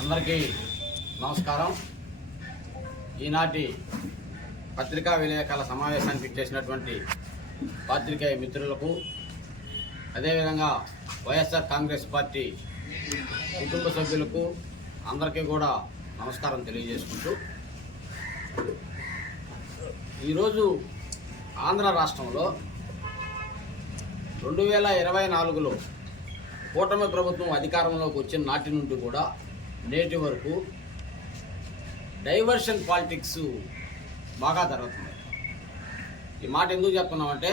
అందరికీ నమస్కారం. ఈనాటి పత్రికా విలేకరుల సమావేశానికి చేసినటువంటి పాత్రికేయ మిత్రులకు, అదేవిధంగా వైఎస్ఆర్ కాంగ్రెస్ పార్టీ కుటుంబ సభ్యులకు అందరికీ కూడా నమస్కారం తెలియజేసుకుంటూ, ఈరోజు ఆంధ్ర రాష్ట్రంలో 2024లో కూటమి ప్రభుత్వం అధికారంలోకి వచ్చిన నాటి నుండి కూడా నేటి వరకు డైవర్షన్ పాలిటిక్స్ బాగా జరుగుతుంది. ఈ మాట ఎందుకు చెప్తున్నామంటే,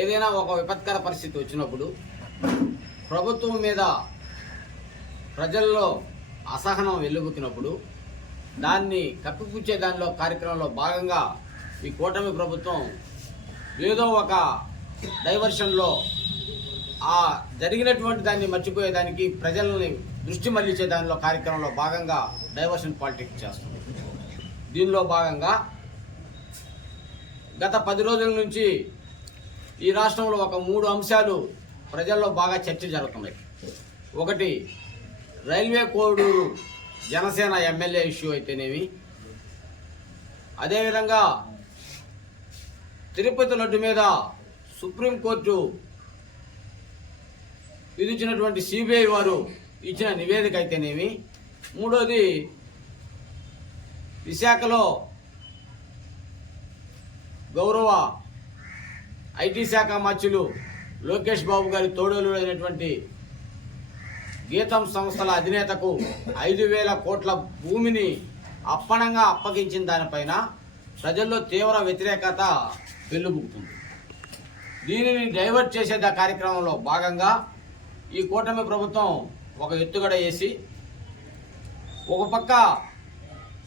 ఏదైనా ఒక విపత్కర పరిస్థితి వచ్చినప్పుడు ప్రభుత్వం మీద ప్రజల్లో అసహనం వెల్లుబుకినప్పుడు దాన్ని కప్పిపుచ్చే దానిలో కార్యక్రమంలో భాగంగా ఈ కూటమి ప్రభుత్వం ఏదో ఒక డైవర్షన్లో ఆ జరిగినటువంటి దాన్ని మర్చిపోయేదానికి, ప్రజల్ని దృష్టి మళ్లించే దానిలో కార్యక్రమంలో భాగంగా డైవర్షన్ పాలిటిక్స్ చేస్తుంది. దీనిలో భాగంగా గత 10 రోజుల నుంచి ఈ రాష్ట్రంలో ఒక 3 అంశాలు ప్రజల్లో బాగా చర్చ జరుగుతున్నాయి. ఒకటి, railway Koduru Janasena MLA issue అయితేనేమి, అదేవిధంగా తిరుపతి లడ్డు మీద సుప్రీంకోర్టు విధించినటువంటి సిబిఐ వారు ఇచ్చిన నివేదిక అయితేనేమి, మూడోది విశాఖలో గౌరవ ఐటీ శాఖ మంత్రులు లోకేష్ బాబు గారి తోడేలు అయినటువంటి గీతం సంస్థల అధినేతకు 5,000 కోట్ల భూమిని అప్పనంగా అప్పగించిన దానిపైన ప్రజల్లో తీవ్ర వ్యతిరేకత వెల్లుబుకుతుంది. దీనిని డైవర్ట్ చేసే కార్యక్రమంలో భాగంగా ఈ కూటమి ప్రభుత్వం ఒక ఎత్తుగడ వేసి, ఒక పక్క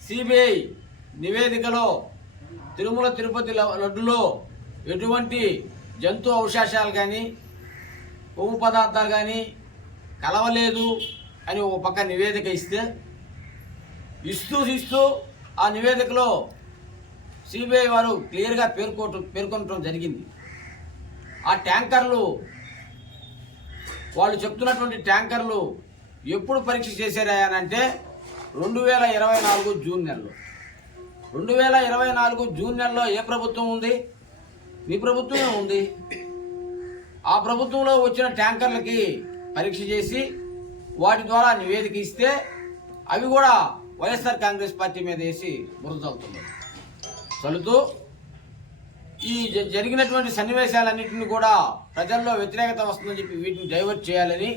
సిబిఐ నివేదికలో తిరుమల తిరుపతి లడ్డులో ఎటువంటి జంతు అవశేషాలు కానీ కొవ్వు పదార్థాలు కానీ కలవలేదు అని ఒక పక్క నివేదిక ఇస్తూ ఆ నివేదికలో సిబిఐ వారు క్లియర్గా పేర్కొనడం జరిగింది. ఆ ట్యాంకర్లు, వాళ్ళు చెప్తున్నటువంటి ట్యాంకర్లు ఎప్పుడు పరీక్ష చేశారనంటే 2024 జూన్ నెలలో. 2024 జూన్ నెలలో ఏ ప్రభుత్వం ఉంది? మీ ప్రభుత్వమే ఉంది. ఆ ప్రభుత్వంలో వచ్చిన ట్యాంకర్లకి పరీక్ష చేసి వాటి ద్వారా నివేదిక ఇస్తే అవి కూడా వైఎస్ఆర్ కాంగ్రెస్ పార్టీ మీద వేసి బురద చల్లుతూ ఈ జరిగినటువంటి సన్నివేశాలన్నింటినీ కూడా ప్రజల్లో వ్యతిరేకత వస్తుందని చెప్పి వీటిని డైవర్ట్ చేయాలని,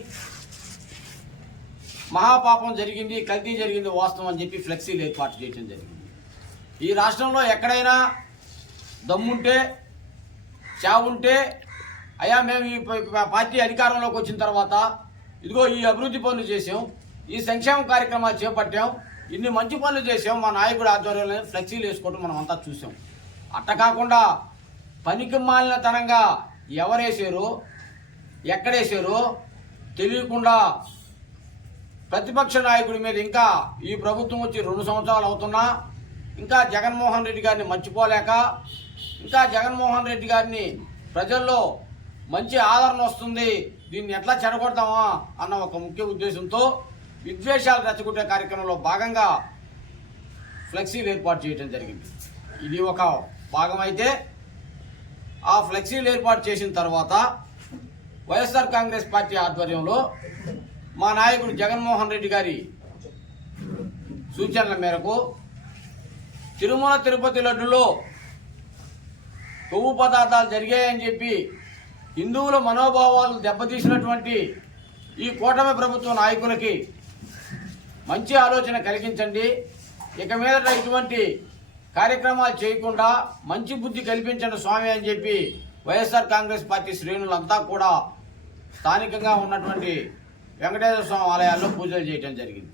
మహాపాపం జరిగింది, కల్తీ జరిగింది వాస్తవం అని చెప్పి ఫ్లెక్సీలు ఏర్పాటు చేయడం జరిగింది. ఈ రాష్ట్రంలో ఎక్కడైనా దమ్ముంటే, చావుంటే, అయ్యా మేము ఈ పార్టీ అధికారంలోకి వచ్చిన తర్వాత ఇదిగో ఈ అభివృద్ధి పనులు చేసాం, ఈ సంక్షేమ కార్యక్రమాలు చేపట్టాం, ఇన్ని మంచి పనులు చేసాం, మా నాయకుడు ఆధ్వర్యంలో ఫ్లెక్సీలు వేసుకోవడం మనం అంతా చూసాం. అట్ట కాకుండా పనికి మాలినతనంగా ఎవరేసారో, ఎక్కడేసారో తెలియకుండా ప్రతిపక్ష నాయకుడి మీద ఇంకా ఈ ప్రభుత్వం వచ్చి 2 సంవత్సరాలు అవుతున్నా ఇంకా జగన్మోహన్ రెడ్డి గారిని మర్చిపోలేక, ఇంకా జగన్మోహన్ రెడ్డి గారిని ప్రజల్లో మంచి ఆదరణ వస్తుంది, దీన్ని ఎట్లా చెడగొడతామా అన్న ఒక ముఖ్య ఉద్దేశంతో విద్వేషాలు రెచ్చగొట్టే కార్యక్రమంలో భాగంగా ఫ్లెక్సీలు ఏర్పాటు చేయడం జరిగింది. ఇది ఒక భాగం అయితే, ఆ ఫ్లెక్సీలు ఏర్పాటు చేసిన తర్వాత వైఎస్ఆర్ కాంగ్రెస్ పార్టీ ఆధ్వర్యంలో మా నాయకుడు జగన్మోహన్ రెడ్డి గారి సూచనల మేరకు తిరుమల తిరుపతి లడ్డులో కొవ్వు పదార్థాలు జరిగాయని చెప్పి హిందువుల మనోభావాలు దెబ్బతీసినటువంటి ఈ కూటమి ప్రభుత్వ నాయకులకి మంచి ఆలోచన కలిగించండి, ఇక మీదట ఇటువంటి కార్యక్రమాలు చేయకుండా మంచి బుద్ధి కల్పించండి స్వామి అని చెప్పి వైఎస్ఆర్ కాంగ్రెస్ పార్టీ శ్రేణులంతా కూడా స్థానికంగా ఉన్నటువంటి వెంకటేశ్వర స్వామి ఆలయాల్లో పూజలు చేయడం జరిగింది.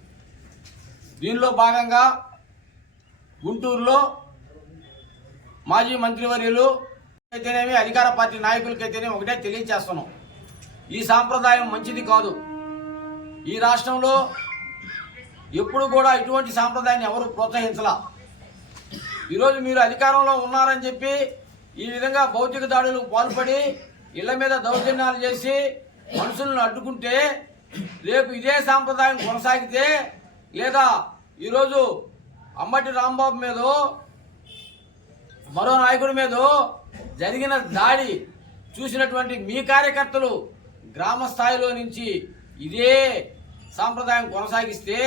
దీనిలో భాగంగా గుంటూరులో మాజీ మంత్రివర్యులు అయితేనేమి, అధికార పార్టీ నాయకులకైతేనేమి ఒకటే తెలియజేస్తున్నాం, ఈ సాంప్రదాయం మంచిది కాదు. ఈ రాష్ట్రంలో ఎప్పుడు కూడా ఇటువంటి సాంప్రదాయాన్ని ఎవరు ప్రోత్సహించలా. ఈరోజు మీరు అధికారంలో ఉన్నారని చెప్పి ఈ విధంగా భౌతిక దాడులకు పాల్పడి ఇళ్ల మీద దౌర్జన్యాలు చేసి మనుషులను అడ్డుకుంటే, రేపు ఇదే సాంప్రదాయం కొనసాగితే లేదా ఈరోజు అంబటి రాంబాబు మీదో మరో నాయకుడి మీదో జరిగిన దాడి చూసినటువంటి మీ కార్యకర్తలు గ్రామ స్థాయిలో నుంచి ఇదే సాంప్రదాయం కొనసాగిస్తే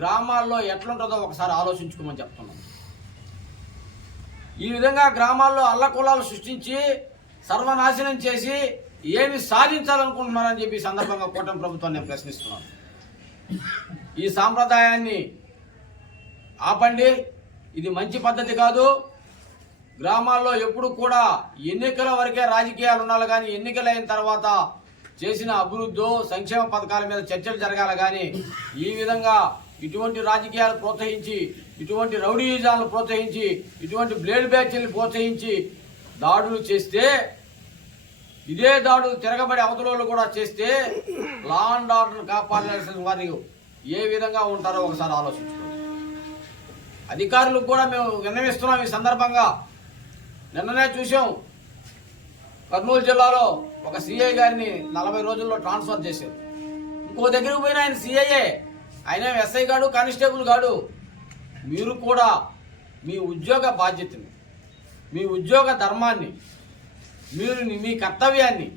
గ్రామాల్లో ఎట్లుంటుందో ఒకసారి ఆలోచించుకోమని చెప్తున్నాం. ఈ విధంగా గ్రామాల్లో అల్లకొల్లాలు సృష్టించి సర్వనాశనం చేసి ఏమి సాధించాలనుకుంటున్నారని చెప్పి ఈ సందర్భంగా కూటమి ప్రభుత్వాన్ని నేను ప్రశ్నిస్తున్నాను. ఈ సాంప్రదాయాన్ని ఆపండి, ఇది మంచి పద్ధతి కాదు. గ్రామాల్లో ఎప్పుడు కూడా ఎన్నికల వరకే రాజకీయాలు ఉండాలి కానీ ఎన్నికలైన తర్వాత చేసిన అభివృద్ధి సంక్షేమ పథకాల మీద చర్చలు జరగాలి కానీ ఈ విధంగా ఇటువంటి రాజకీయాలు ప్రోత్సహించి, ఇటువంటి రౌడీయిజాలను ప్రోత్సహించి, ఇటువంటి బ్లేడ్ బ్యాచ్లను ప్రోత్సహించి దాడులు చేస్తే, ఇదే దాడులు తిరగబడి అవతలలో కూడా చేస్తే లా అండ్ ఆర్డర్ను కాపాడాల్సిన వారు ఏ విధంగా ఉంటారో ఒకసారి ఆలోచించుకోండి. అధికారులకు కూడా మేము విన్నవిస్తున్నాం. ఈ సందర్భంగా నిన్ననే చూసాం, కర్నూలు జిల్లాలో ఒక సిఐ గారిని 40 రోజుల్లో ట్రాన్స్ఫర్ చేశారు. ఇంకో దగ్గరికి పోయిన ఆయన సిఐఏ, ఆయన ఎస్ఐ గాడు, కానిస్టేబుల్ గాడు. మీరు కూడా మీ ఉద్యోగ బాధ్యతని, మీ ఉద్యోగ ధర్మాన్ని, మీ కర్తవ్యాన్ని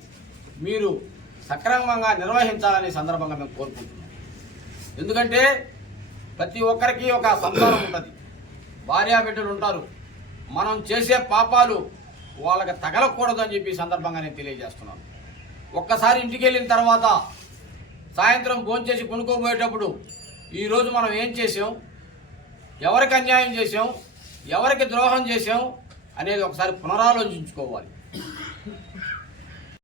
మీరు సక్రమంగా నిర్వహించాలని సందర్భంగా మేము కోరుకుంటున్నాం. ఎందుకంటే ప్రతి ఒక్కరికి ఒక సంతానం ఉంటుంది, భార్యాబిడ్డలు ఉంటారు. మనం చేసే పాపాలు వాళ్ళకి తగలకూడదు అని చెప్పి సందర్భంగా నేను తెలియజేస్తున్నాను. ఒక్కసారి ఇంటికి వెళ్ళిన తర్వాత సాయంత్రం భోంచేసి కొనుక్కోబోయేటప్పుడు ఈరోజు మనం ఏం చేసాం, ఎవరికి అన్యాయం చేసాం, ఎవరికి ద్రోహం చేసాం అనేది ఒకసారి పునరాలోచించుకోవాలి.